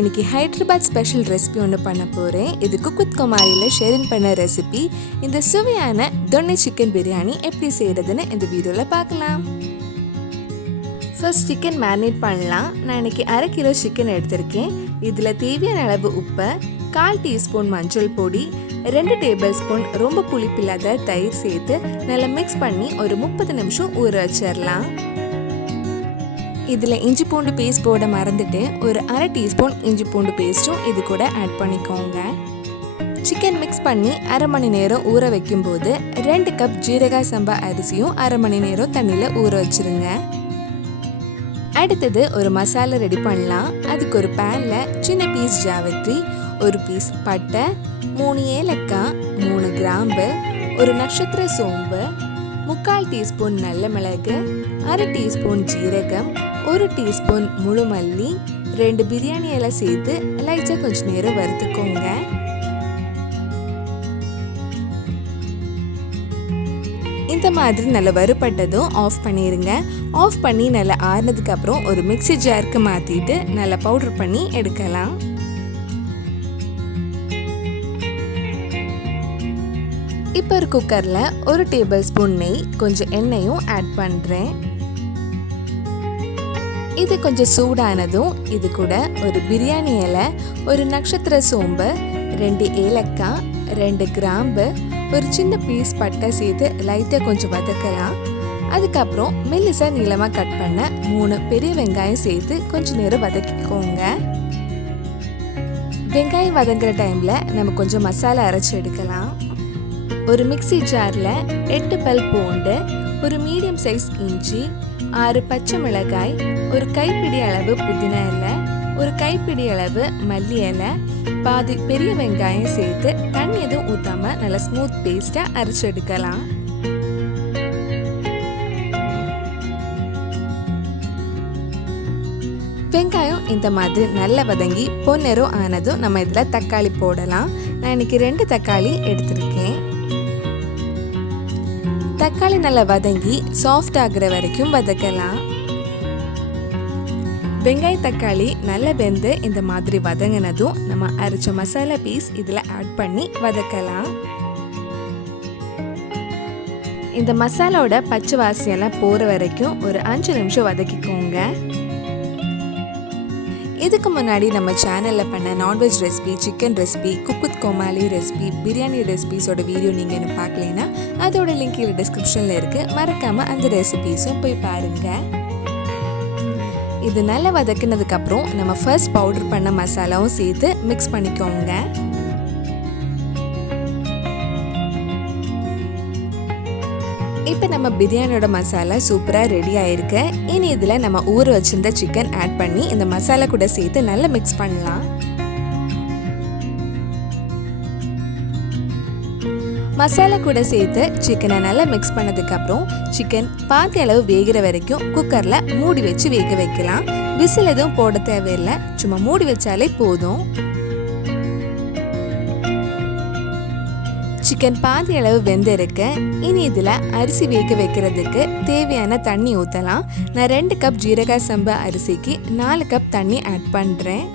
இன்னைக்கு Hyderabad special recipe ஒன்று பண்ண போகிறேன். இது குக் வித் கோமாளியில் ஷேரிங் பண்ண ரெசிபி. இந்த சுவையான தொன்னை சிக்கன் பிரியாணி எப்படி செய்கிறதுன்னு இந்த வீடியோவில் பார்க்கலாம். ஃபர்ஸ்ட் சிக்கன் மேரினேட் பண்ணலாம். நான் இன்னைக்கு 1/2 கிலோ சிக்கன் எடுத்திருக்கேன். இதில் தேவையான அளவு உப்பு, 1/4 டீஸ்பூன் மஞ்சள் பொடி, 2 டேபிள் ஸ்பூன் ரொம்ப புளிப்பில்லாத தயிர் சேர்த்து நல்லா மிக்ஸ் பண்ணி ஒரு 30 நிமிஷம் ஊற வச்சிடலாம். இதில் இஞ்சி பூண்டு பேஸ்ட் போட மறந்துட்டு ஒரு 1/2 டீஸ்பூன் இஞ்சி பூண்டு பேஸ்ட்டும் இது கூட ஆட் பண்ணிக்கோங்க. சிக்கன் மிக்ஸ் பண்ணி 1/2 மணி நேரம் ஊற வைக்கும்போது 2 கப் ஜீரக சம்பா அரிசியும் 1/2 மணி நேரம் தண்ணியில் ஊற வச்சுருங்க. அடுத்தது ஒரு மசாலா ரெடி பண்ணலாம். அதுக்கு ஒரு பேனில் சின்ன பீஸ் ஜாவித்ரி, ஒரு பீஸ் பட்டை, 3 ஏலக்காய், 3 கிராம்பு, ஒரு நட்சத்திர சோம்பு, 3/4 டீஸ்பூன் நல்ல மிளகு, 1/2 டீஸ்பூன் ஜீரகம், 1 டீஸ்பூன் முழு மல்லி, 2 பிரியாணி இலை சேர்த்து லைட்டாக கொஞ்சம் நேரம் வறுத்துக்கோங்க. இந்த மாதிரி நல்லா வறுபட்டதும் ஆஃப் பண்ணிடுங்க. ஆஃப் பண்ணி நல்லா ஆறுனதுக்கு அப்புறம் ஒரு மிக்ஸி ஜாருக்கு மாற்றிட்டு நல்லா பவுடர் பண்ணி எடுக்கலாம். இப்போ ஒரு குக்கரில் 1 டேபிள் ஸ்பூன் நெய், கொஞ்சம் எண்ணெயும் ஆட் பண்ணுறேன். இது கொஞ்சம் சூடானதும் இது கூட ஒரு பிரியாணி இலை, ஒரு நட்சத்திர சோம்பு, 2 ஏலக்காய், 2 கிராம்பு, ஒரு சின்ன பீஸ் பட்டை சேர்த்து லைட்டாக கொஞ்சம் வதக்கலாம். அதுக்கப்புறம் மெல்லிசாக நீளமாக கட் பண்ண 3 பெரிய வெங்காயம் சேர்த்து கொஞ்சம் நேரம் வதக்கிக்கோங்க. வெங்காயம் வதங்குற டைமில் நம்ம கொஞ்சம் மசாலா அரைச்சி எடுக்கலாம். ஒரு மிக்ஸி ஜாரில் 8 பல் பூண்டு, ஒரு மீடியம் சைஸ் இஞ்சி, 6 பச்சை மிளகாய், ஒரு கைப்பிடி அளவு புதினா இலை, ஒரு கைப்பிடி அளவு மல்லி இலை, பாதி பெரிய வெங்காயம் சேர்த்து தண்ணி எதுவும் ஊற்றாம நல்லா ஸ்மூத் பேஸ்ட்டாக அரைச்சி எடுக்கலாம். வெங்காயம் இந்த மாதிரி நல்லா வதங்கி பொன்னிறம் ஆனதும் நம்ம இதில் தக்காளி போடலாம். நான் இன்னைக்கு 2 தக்காளி எடுத்திருக்கேன். தக்காளி நல்லா வதங்கி சாஃப்ட் ஆகுற வரைக்கும் வதக்கலாம். வெங்காய தக்காளி நல்லா வெந்து இந்த மாதிரி வதங்கினதும் நம்ம அரைச்ச மசாலா பீஸ் இதில் ஆட் பண்ணி வதக்கலாம். இந்த மசாலாவோட பச்சை வாசனையெல்லாம் போகிற வரைக்கும் ஒரு 5 நிமிஷம் வதக்கிக்கோங்க. இதுக்கு முன்னாடி நம்ம சேனலில் பண்ண non veg recipe, chicken recipe, cook with Komali recipe, biryani ரெசிபிஸோட வீடியோ நீங்கள் என்ன பார்க்கலைன்னா அதோட லிங்க் இதில் டிஸ்கிரிப்ஷனில் இருக்குது. மறக்காமல் அந்த ரெசிபிஸும் போய் பாருங்கள். இது நல்லா வதக்கினதுக்கப்புறம் நம்ம ஃபர்ஸ்ட் பவுடர் பண்ண மசாலாவும் சேர்த்து மிக்ஸ் பண்ணிக்கோங்க. இப்போ நம்ம பிரியாணியோட மசாலா சூப்பராக ரெடி ஆயிருக்கு. இனி இதில் நம்ம ஊற வச்சிருந்த சிக்கன் ஆட் பண்ணி இந்த மசாலா கூட சேர்த்து நல்லா மிக்ஸ் பண்ணலாம். மசாலா கூட சேர்த்து சிக்கனை நல்லா மிக்ஸ் பண்ணதுக்கப்புறம் சிக்கன் பாதி அளவு வேகிற வரைக்கும் குக்கரில் மூடி வச்சு வேக வைக்கலாம். விசில் எதுவும் போட தேவையில்லை, சும்மா மூடி வச்சாலே போதும். சிக்கன் பாதி அளவு வெந்திருக்கு. இனி இதில் அரிசி வேக வைக்கிறதுக்கு தேவையான தண்ணி ஊற்றலாம். நான் 2 கப் ஜீரக சம்பா அரிசிக்கு 4 கப் தண்ணி ஆட் பண்ணுறேன்.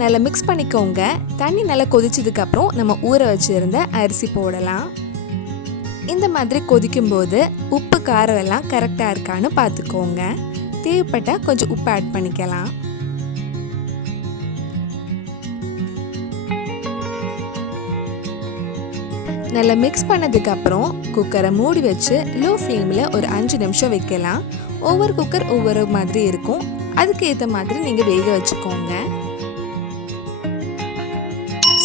நல்லா மிக்ஸ் பண்ணிக்கோங்க. தண்ணி நல்லா கொதிச்சதுக்கப்புறம் நம்ம ஊற வச்சுருந்த அரிசி போடலாம். இந்த மாதிரி கொதிக்கும்போது உப்பு காரம் எல்லாம் கரெக்டாக இருக்கான்னு பார்த்துக்கோங்க. தேவைப்பட்டால் கொஞ்சம் உப்பு ஆட் பண்ணிக்கலாம். நல்லா மிக்ஸ் பண்ணதுக்கப்புறம் குக்கரை மூடி வச்சு லோ ஃப்ளேமில் ஒரு 5 நிமிஷம் வைக்கலாம். ஒவ்வொரு குக்கர் ஒவ்வொரு மாதிரி இருக்கும், அதுக்கு ஏற்ற மாதிரி நீங்கள் வேக வச்சுக்கோங்க.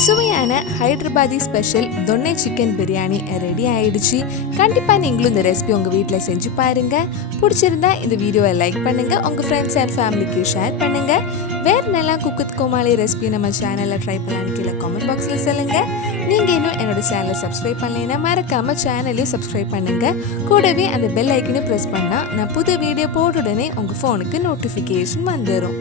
சுவையான ஹைதராபாதி ஸ்பெஷல் தொன்னை சிக்கன் பிரியாணி ரெடி ஆயிடுச்சு. கண்டிப்பாக நீங்களும் இந்த ரெசிபி உங்கள் வீட்டில் செஞ்சு பாருங்கள். பிடிச்சிருந்தா இந்த வீடியோவை லைக் பண்ணுங்கள், உங்கள் ஃப்ரெண்ட்ஸ் அண்ட் ஃபேமிலிக்கு ஷேர் பண்ணுங்கள். வேறு நல்லா குக் வித் கோமாளி ரெசிபி நம்ம சேனலில் ட்ரை பண்ணலான்னு கீழே காமெண்ட் பாக்ஸில் சொல்லுங்கள். நீங்கள் இன்னும் என்னோட சேனலை சப்ஸ்கிரைப் பண்ணலைன்னா மறக்காமல் சேனலையும் சப்ஸ்கிரைப் பண்ணுங்கள். கூடவே அந்த பெல் ஐக்கனை ப்ரெஸ் பண்ணால் நான் புது வீடியோ போட்ட உடனே உங்கள் ஃபோனுக்கு நோட்டிஃபிகேஷன் வந்துடும்.